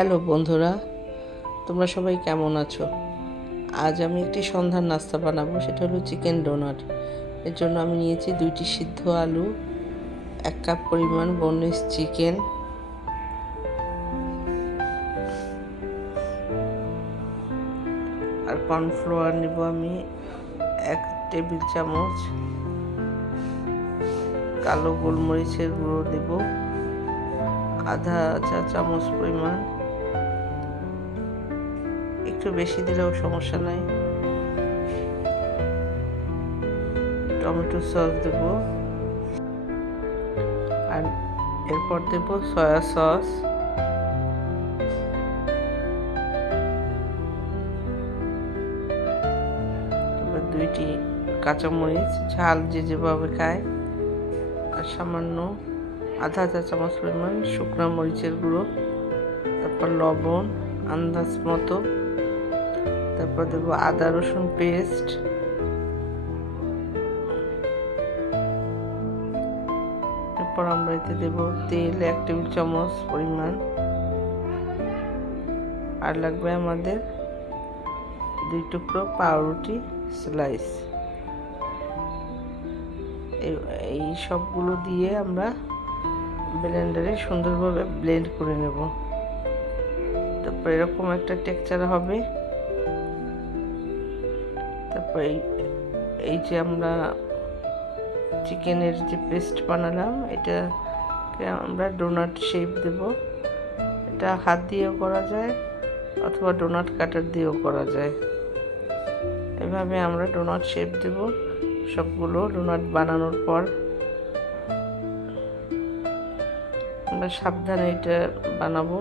Hello বন্ধুরা, তোমরা সবাই কেমন আছো? আজ আমি একটি সন্ধ্যার নাস্তা বানাবো, সেটা হলো চিকেন ডোনাট। এর জন্য আমি নিয়েছি 2টি সিদ্ধ আলু, 1 কাপ পরিমাণ বোনলেস চিকেন, আর কর্নফ্লাওয়ার নেব আমি 1 টেবিল চামচ, কালো গোলমরিচের গুঁড়ো দেব আধা চা চামচ পরিমাণ, একটু বেশি দিলেও সমস্যা নাই। টমেটো সস দেব, আর এরপর দেব সয়া সস, তারপর 2টি কাঁচামরিচ, ঝাল যে যেভাবে খায়, আর সামান্য আধা চা চামচ পরিমাণ শুকনো মরিচের গুঁড়ো, তারপর লবণ আন্দাজ মতো, তারপর দেবো আদা রসুন পেস্ট, এরপর আমরা এতে দেবো তেল 1 টেবিল চামচ পরিমাণ, আর লাগবে আমাদের 2 টুকরো পাউরুটি স্লাইস। এই সবগুলো দিয়ে আমরা ব্লেন্ডারে সুন্দরভাবে ব্লেন্ড করে নেব। তারপর এরকম একটা টেক্সচার হবে। তারপর এই যে আমরা চিকেনের যে পেস্ট বানালাম, এটাকে আমরা ডোনাট শেপ দেব। এটা হাত দিয়েও করা যায় অথবা ডোনাট কাটার দিয়েও করা যায়। এভাবে আমরা ডোনাট শেপ দেব সবগুলো ডোনাট বানানোর পর। আমরা সাবধানে এটা বানাবো।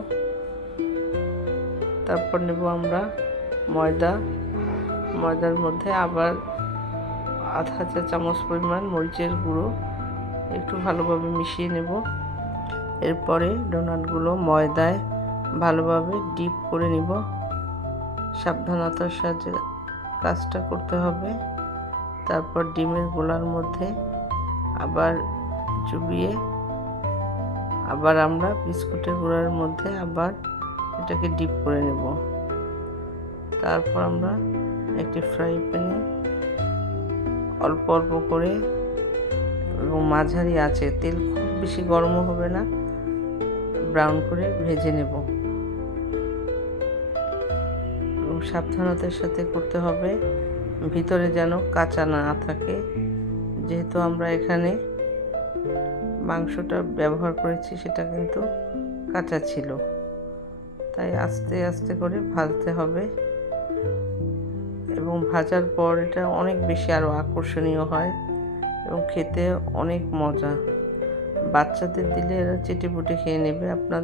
তারপর নেব আমরা ময়দার মধ্যে আবার আধা চা চামচ পরিমাণ মরিচের গুঁড়ো, একটু ভালোভাবে মিশিয়ে নেব। এরপরে ডোনাটগুলো ময়দায় ভালোভাবে ডিপ করে নিব। সাবধানতার সাথে কাজটা করতে হবে। তারপর ডিমের গোলার মধ্যে আবার চুবিয়ে আবার আমরা বিস্কুটের গুঁড়ার মধ্যে আবার এটাকে ডিপ করে নেব। তারপর আমরা একটি ফ্রাই প্যানে অল্প অল্প করে এবং মাঝারি আঁচে, তেল খুব বেশি গরমও হবে না, ব্রাউন করে ভেজে নেব। এবং সাবধানতার সাথে করতে হবে, ভিতরে যেন কাঁচা না থাকে, যেহেতু আমরা এখানে মাংসটা ব্যবহার করেছি সেটা কিন্তু কাঁচা ছিল, তাই আস্তে আস্তে করে ভাজতে হবে। এবং ভাজার পর এটা অনেক বেশি আরও আকর্ষণীয় হয় এবং খেতে অনেক মজা। বাচ্চাদের দিলে এরা চেটেপুটে খেয়ে নেবে। আপনার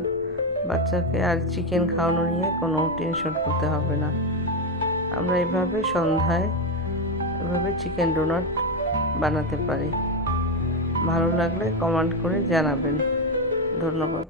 বাচ্চাকে আর চিকেন খাওয়ানো নিয়ে কোনো টেনশন করতে হবে না। আমরা এভাবে সন্ধ্যায় চিকেন ডোনাট বানাতে পারি। ভালো লাগলে কমেন্ট করে জানাবেন। ধন্যবাদ।